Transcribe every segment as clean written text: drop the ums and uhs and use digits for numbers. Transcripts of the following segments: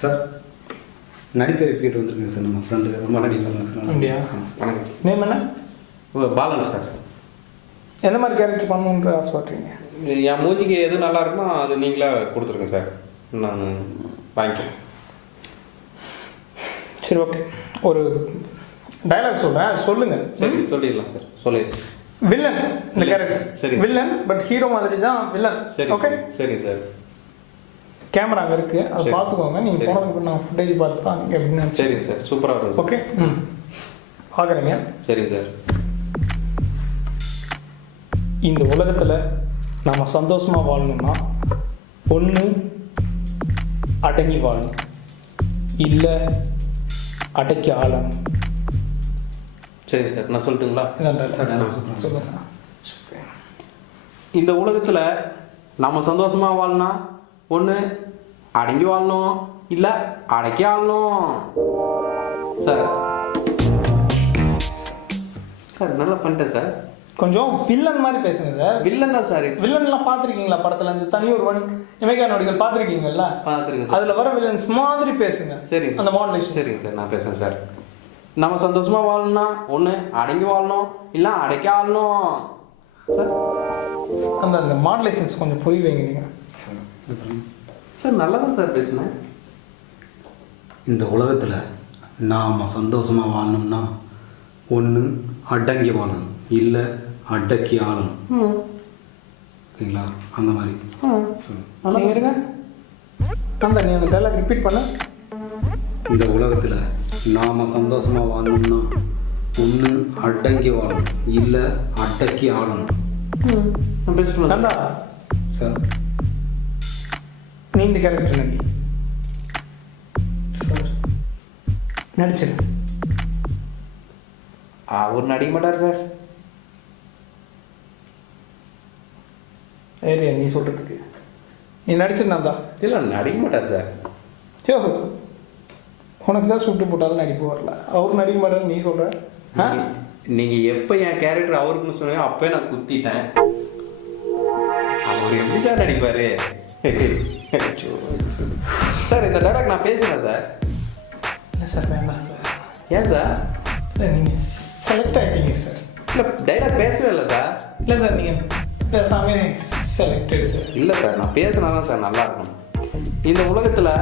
Sir நடிப்பை கேட்டு வந்துருக்கேன் சார். நம்ம ஃப்ரெண்டு ரொம்ப நடி சொல்லுங்கள் சார். அப்படியா? வணக்கம் சார். நேம் என்ன? பாலன் சார். எந்த மாதிரி கேரக்டர் பண்ணணுன்ற ஆசைப்படுறீங்க? என் மூஞ்சிக்கு எது நல்லா இருக்குமோ அது நீங்களே கொடுத்துருங்க சார், நான் வாங்கிக்கிறேன். சரி, ஓகே. ஒரு டைலாக் சொல்கிறேன், சொல்லுங்கள். சரி சொல்லிடலாம் சார், சொல்லிடுறேன். வில்லன் இந்த கேரக்டர். சரி. வில்லன் பட் ஹீரோ மாதிரி தான் வில்லன். சரி ஓகே. சரி சார். கேமரா அங்கே இருக்குது, அதை சரி. பார்த்துக்கோங்க. நீங்கள் சரி. போனதுக்கு நான் ஃபுட்டேஜ் பார்த்து தான் நீங்கள் எப்படின்னு. சரி சார், சூப்பராக இருக்கும் சார். ஓகே. பார்க்குறீங்க. சரி சார். இந்த உலகத்தில் நாம் சந்தோஷமாக வாழணும்னா ஒன்று அடங்கி வாழணும், இல்லை அடக்கி ஆளணும். சரி சார், நான் சொல்லட்டுங்களா? சொல்லுங்கள். இந்த உலகத்தில் நம்ம சந்தோஷமாக வாழணும், ஒன்று அடங்கி வாழணும், இல்லை அடக்கி ஆளணும். சார் சார் நல்லா பண்ணிட்டேன் சார். கொஞ்சம் வில்லன் மாதிரி பேசுங்க சார். வில்லன் தான் சார். வில்லன்லாம் பார்த்துருக்கீங்களா? படத்தில் இந்த தனியொருவன், இமைக்கா நொடிகள் பார்த்துருக்கீங்கல்ல? பார்த்துருங்க சார். அதில் வர வில்லன்ஸ் மாதிரி பேசுங்க. சரி அந்த மாடலேஷன். சரிங்க சார், நான் பேசுகிறேன் சார். நம்ம சந்தோஷமாக வாழணும்னா ஒன்று அடங்கி வாழணும், இல்லை அடக்கி ஆளணும். சார் அந்த அந்த மாடலேஷன்ஸ் கொஞ்சம் புரிய வைங்க நீங்கள். சார் நல்லா தான் சார் பேசுனேன். இந்த உலகத்தில் நாம் சந்தோஷமாக வாழணும்னா ஒன்று அடங்கி வாழணும், இல்லை அடக்கி ஆளணும். ஓகேங்களா? அந்த மாதிரி நீங்கள் இருங்க. அந்த நீ அந்த டைலாக் ரிப்பீட் பண்ண. இந்த உலகத்தில் நாம் சந்தோஷமாக வாழணும்னா ஒன்று அடங்கி வாழணும், இல்லை அடக்கி ஆளணும். நான் பேசுகிறேன் நந்தா, சார் நீ இந்த கேரக்டர் நடி சார். நடிச்சிரு. அவர் நடிக்க மாட்டார் சார். ஏரியா நீ சொல்கிறதுக்கு நீ நடிச்சிருந்தாந்தா? இல்லை நடிக்க மாட்டார் சார். யோ, உனக்கு தான் சுட்டு போட்டாலும் நடிப்பு வரல, அவர் நடிக்க மாட்டான்னு நீ சொல்கிற. நீங்கள் எப்போ என் கேரக்டர் அவருக்குன்னு சொன்னீங்க அப்போயே நான் குத்திட்டேன். அவர் எப்படி சார் நடிப்பார்? சார் இந்த டைலாக் நான் பேசுகிறேன் சார். இல்லை சார், வேண்டாம் சார். ஏன் சார்? இல்லை, நீங்கள் செலக்ட் ஆகிட்டீங்க சார். இல்லை டைலாக் பேசவே இல்லை சார். இல்லை சார், நீங்கள் பேசாமே செலக்டட் சார். இல்லை சார், நான் பேசினா தான் சார் நல்லா இருக்கும். இந்த உலகத்தில்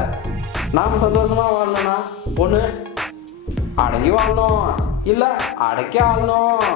நாம் சந்தோஷமாக வாழணும்னா ஒன்று அடங்கி வாழணும், இல்லை அடக்கி ஆளணும்.